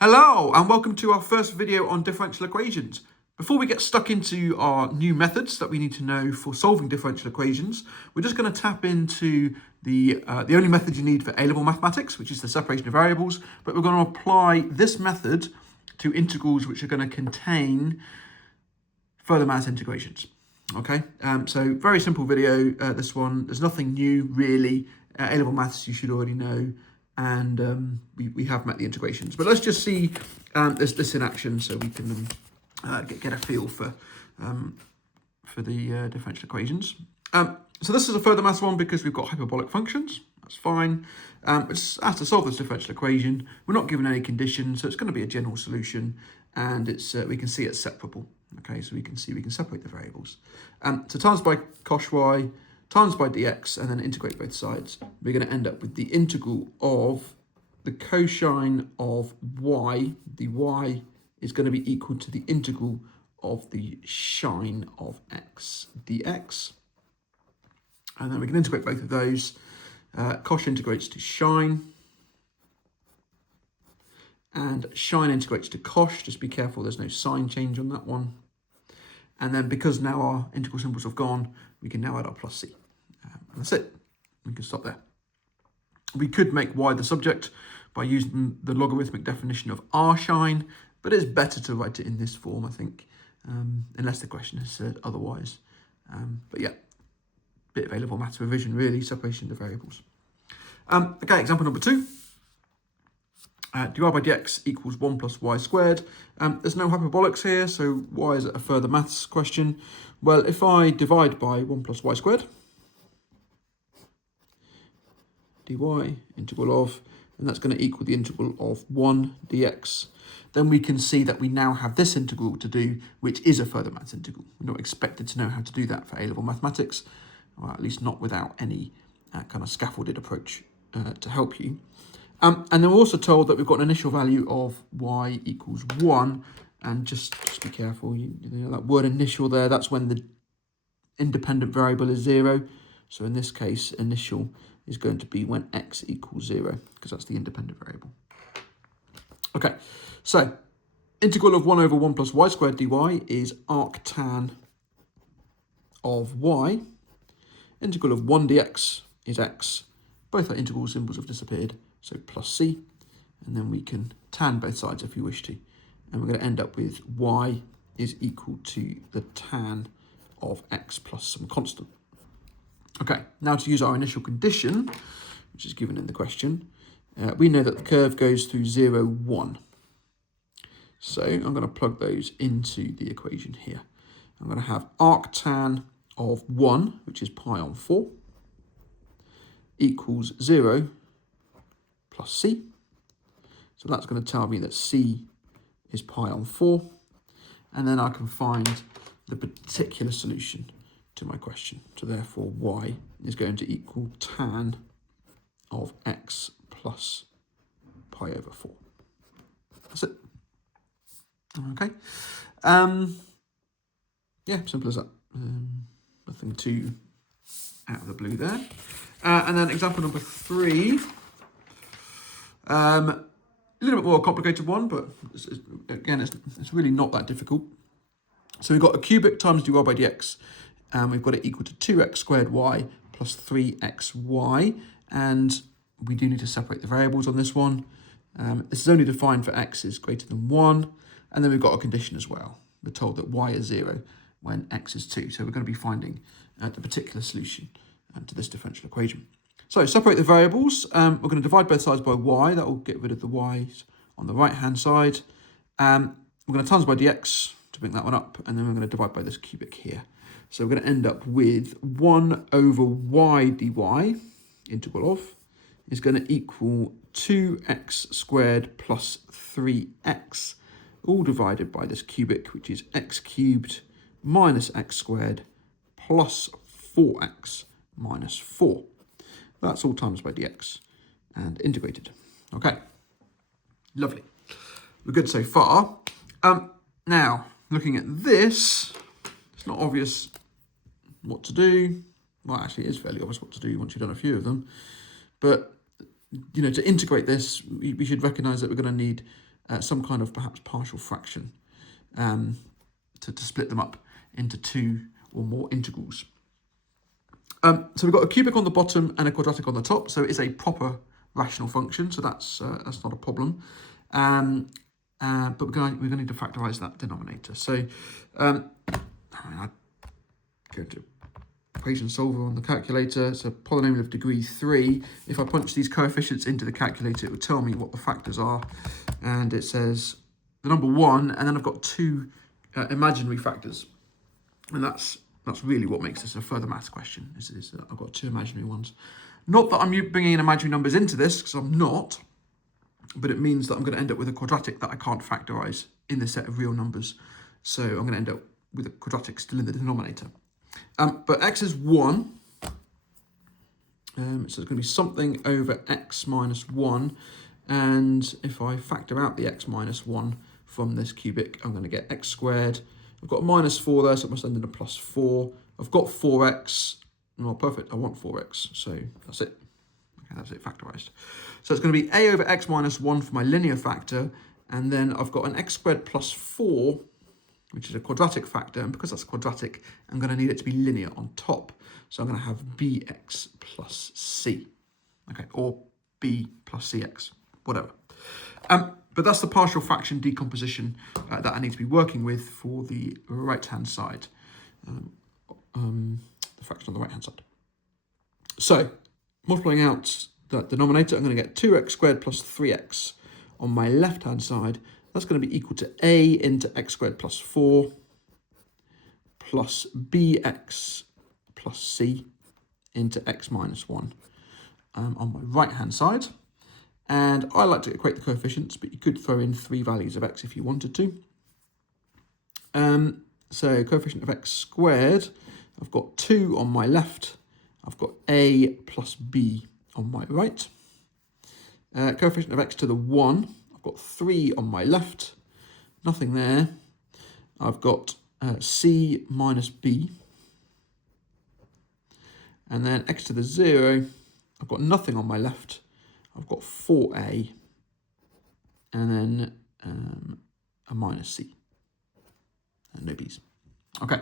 Hello and welcome to our first video on differential equations. Before we get stuck into our new methods that we need to know for solving differential equations, we're just going to tap into the only method you need for A-level mathematics, which is the separation of variables, but we're going to apply this method to integrals which are going to contain further maths integrations. Okay, so very simple video, this one. There's nothing new really. A-level maths you should already know. And we have met the integrations. But let's just see this in action so we can get a feel for the differential equations. So this is a further maths one because we've got hyperbolic functions. That's fine. It's asked to solve this differential equation. We're not given any conditions, so it's going to be a general solution. And it's we can see it's separable. Okay, so we can separate the variables. So times by cosh y, times by dx, and then integrate both sides. We're going to end up with the integral of the cosine of y. The y is going to be equal to the integral of the sine of x dx. And then we can integrate both of those. Cosh integrates to sine. And sine integrates to cosh. Just be careful, there's no sign change on that one. And then because now our integral symbols have gone, we can now add our plus c. And that's it. We can stop there. We could make y the subject by using the logarithmic definition of r sine, but it's better to write it in this form, I think, unless the question has said otherwise. But yeah, bit of A-level maths revision really, separation of the variables. Okay, example number 2. Dy by dx equals 1 plus y squared. There's no hyperbolics here, so why is it a further maths question? Well, if I divide by 1 plus y squared, dy integral of, and that's going to equal the integral of 1 dx, then we can see that we now have this integral to do, which is a further maths integral. We're not expected to know how to do that for A-level mathematics, or at least not without any kind of scaffolded approach to help you. And then we're also told that we've got an initial value of y equals 1, and just be careful, you know, that word initial there, that's when the independent variable is 0. So in this case, initial is going to be when x equals 0, because that's the independent variable. Okay, so integral of 1 over 1 plus y squared dy is arctan of y. Integral of 1 dx is x. Both our integral symbols have disappeared, so plus c. And then we can tan both sides if you wish to. And we're going to end up with y is equal to the tan of x plus some constant. Okay, now to use our initial condition, which is given in the question, we know that the curve goes through 0, 1. So I'm going to plug those into the equation here. I'm going to have arctan of 1, which is pi on 4, equals 0 plus c. So that's going to tell me that c is pi on 4. And then I can find the particular solution to my question. So therefore y is going to equal tan of x plus pi over 4. That's it. Okay. Yeah, simple as that. Nothing too out of the blue there. And then example number 3. A little bit more complicated one, but again, it's really not that difficult. So we've got a cubic times dy by dx. We've got it equal to 2x squared y plus 3xy. And we do need to separate the variables on this one. This is only defined for x is greater than 1. And then we've got a condition as well. We're told that y is 0 when x is 2. So we're going to be finding the particular solution to this differential equation. So separate the variables. We're going to divide both sides by y. That will get rid of the y's on the right-hand side. We're going to times by dx to bring that one up. And then we're going to divide by this cubic here. So we're going to end up with 1 over y dy, integral of, is going to equal 2x squared plus 3x, all divided by this cubic, which is x cubed minus x squared plus 4x minus 4. That's all times by dx and integrated. Okay, lovely. We're good so far. Now, looking at this, it's not obvious what to do. Well, actually, it is fairly obvious what to do once you've done a few of them. But, you know, to integrate this, we should recognize that we're going to need some kind of perhaps partial fraction to split them up into two or more integrals. So we've got a cubic on the bottom and a quadratic on the top, so it is a proper rational function, so that's not a problem. But we're going to need to factorise that denominator. So I go to equation solver on the calculator. It's a polynomial of degree 3. If I punch these coefficients into the calculator, it will tell me what the factors are. And it says the number 1, and then I've got 2 imaginary factors. And that's really what makes this a further maths question. I've got 2 imaginary ones. Not that I'm bringing in imaginary numbers into this, because I'm not, but it means that I'm going to end up with a quadratic that I can't factorise in the set of real numbers. So I'm going to end up with a quadratic still in the denominator. But x is 1, so it's going to be something over x minus 1. And if I factor out the x minus 1 from this cubic, I'm going to get x squared. I've got a minus 4 there, so it must end in a plus 4. I've got 4x. Well, perfect. I want 4x, so that's it. Okay, that's it factorised. So it's going to be a over x minus 1 for my linear factor, and then I've got an x squared plus 4, which is a quadratic factor, and because that's quadratic, I'm going to need it to be linear on top. So I'm going to have bx plus c, okay, or b plus cx, whatever. But that's the partial fraction decomposition that I need to be working with for the right-hand side, the fraction on the right-hand side. So multiplying out that denominator, I'm going to get 2x squared plus 3x on my left-hand side. That's going to be equal to a into x squared plus 4 plus bx plus c into x minus 1 on my right-hand side. And I like to equate the coefficients, but you could throw in 3 values of x if you wanted to. So coefficient of x squared, I've got 2 on my left. I've got a plus b on my right. Coefficient of x to the 1, I've got 3 on my left. Nothing there. I've got c minus b. And then x to the 0, I've got nothing on my left. I've got 4a, and then a minus c, and no b's. Okay,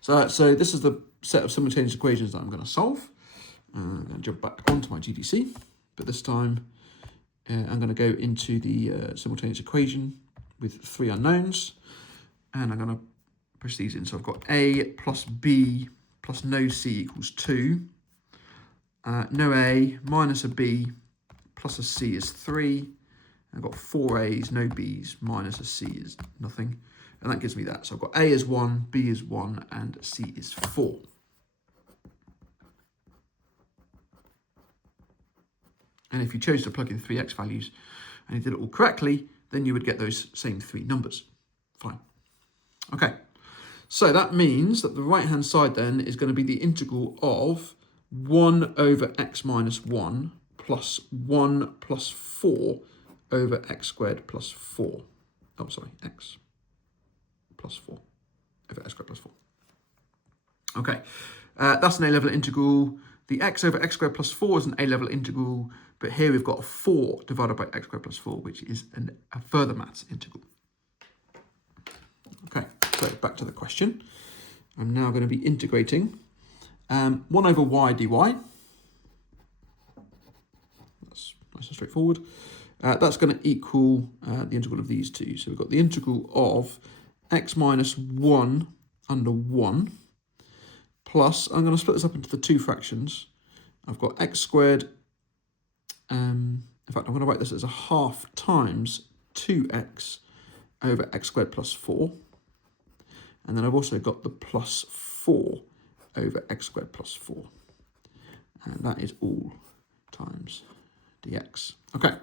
so this is the set of simultaneous equations that I'm going to solve. I'm going to jump back onto my GDC, but this time I'm going to go into the simultaneous equation with 3 unknowns, and I'm going to push these in. So I've got a plus b plus no c equals 2, no a minus a b plus a c is 3. I've got 4 a's, no b's, minus a c is nothing. And that gives me that. So I've got a is 1, b is 1, and c is 4. And if you chose to plug in 3x values and you did it all correctly, then you would get those same 3 numbers. Fine. Okay. So that means that the right-hand side then is going to be the integral of 1 over x minus 1 plus 1 plus 4 over x squared plus 4. Oh, sorry, x plus 4 over x squared plus 4. Okay, that's an A-level integral. The x over x squared plus 4 is an A-level integral, but here we've got a 4 divided by x squared plus 4, which is a further maths integral. Okay, so back to the question. I'm now going to be integrating 1 over y dy. That's nice and straightforward. That's going to equal the integral of these two. So we've got the integral of x minus 1 under 1 plus, I'm going to split this up into the 2 fractions. I've got x squared, in fact, I'm going to write this as a half times 2x over x squared plus 4. And then I've also got the plus 4 over x squared plus 4. And that is all times dx. Okay.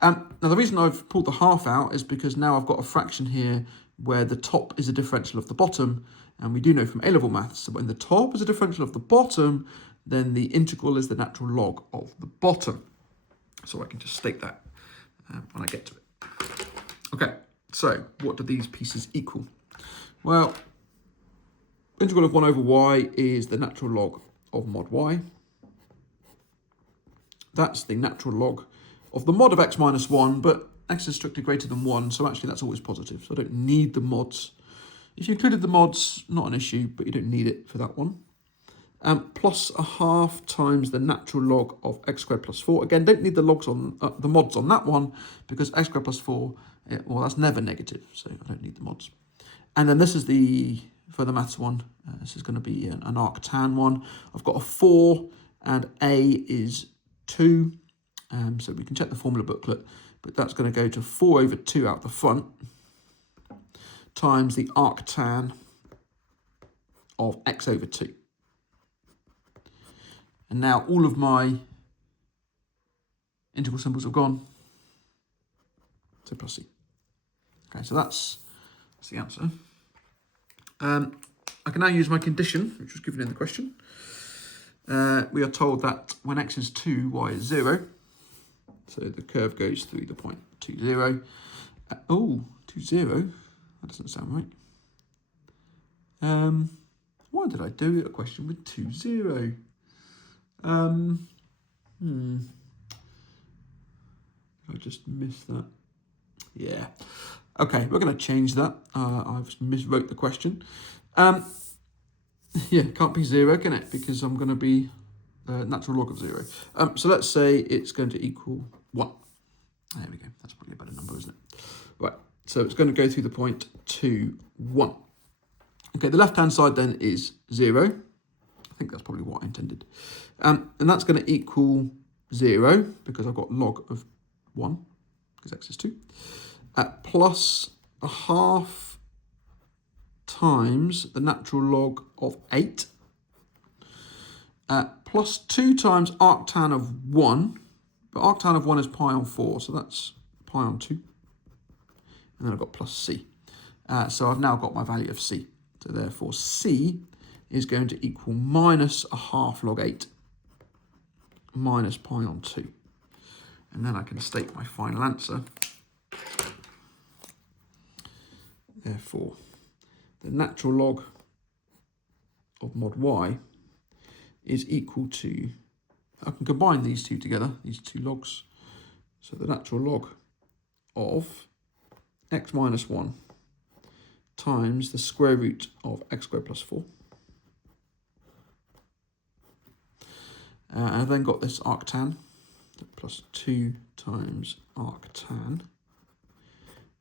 Now the reason I've pulled the half out is because now I've got a fraction here where the top is a differential of the bottom. And we do know from A-level maths that when the top is a differential of the bottom, then the integral is the natural log of the bottom. So I can just state that when I get to it. Okay, so what do these pieces equal? Well, integral of 1 over y is the natural log of mod y. That's the natural log of the mod of x minus 1, but x is strictly greater than 1, so actually that's always positive, so I don't need the mods. If you included the mods, not an issue, but you don't need it for that one. Plus a half times the natural log of x squared plus 4. Again, don't need the logs on the mods on that one, because x squared plus 4, well, that's never negative, so I don't need the mods. And then this is the further maths one. This is going to be an arctan one. I've got a 4 and a is 2. So we can check the formula booklet, but that's going to go to 4 over 2 out the front times the arctan of x over 2. And now all of my integral symbols have gone. So plus c. Okay, so that's the answer. I can now use my condition, which was given in the question. We are told that when x is 2, y is 0. So the curve goes through the point 2, 0. 2, 0? That doesn't sound right. Why did I do a question with 2, 0? I just missed that. Yeah. Okay, we're going to change that. I've miswrote the question. Yeah, can't be 0, can it? Because I'm going to be natural log of 0. So let's say it's going to equal 1. There we go. That's probably a better number, isn't it? Right. So it's going to go through the point 2, 1. Okay, the left-hand side then is 0. I think that's probably what I intended. And that's going to equal 0, because I've got log of 1, because x is 2. Plus a half times the natural log of 8. Plus 2 times arctan of 1. But arctan of 1 is pi on 4, so that's pi on 2. And then I've got plus c. So I've now got my value of c. So therefore c is going to equal minus a half log 8 minus pi on 2. And then I can state my final answer. Therefore, the natural log of mod y is equal to, I can combine these two together, these two logs. So the natural log of x minus 1 times the square root of x squared plus 4. And I've then got this arctan, plus 2 times arctan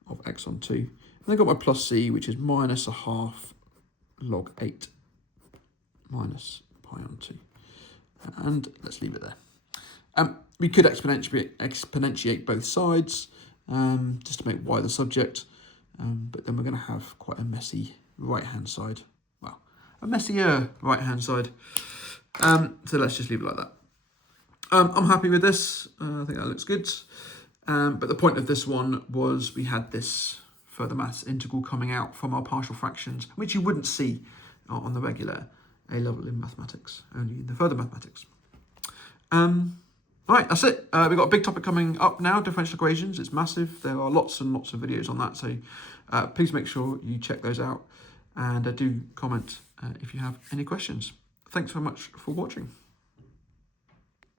of x on 2. And then got my plus c, which is minus a half log 8 minus pi on 2. And let's leave it there. We could exponentiate both sides, just to make y the subject, but then we're going to have quite a messy right-hand side. Well, a messier right-hand side. So let's just leave it like that. I'm happy with this. I think that looks good. But the point of this one was we had this further maths integral coming out from our partial fractions, which you wouldn't see on the regular A level in mathematics, only in the further mathematics. All right, that's it. We've got a big topic coming up now, differential equations. It's massive. There are lots and lots of videos on that, so please make sure you check those out, and do comment if you have any questions. Thanks very much for watching.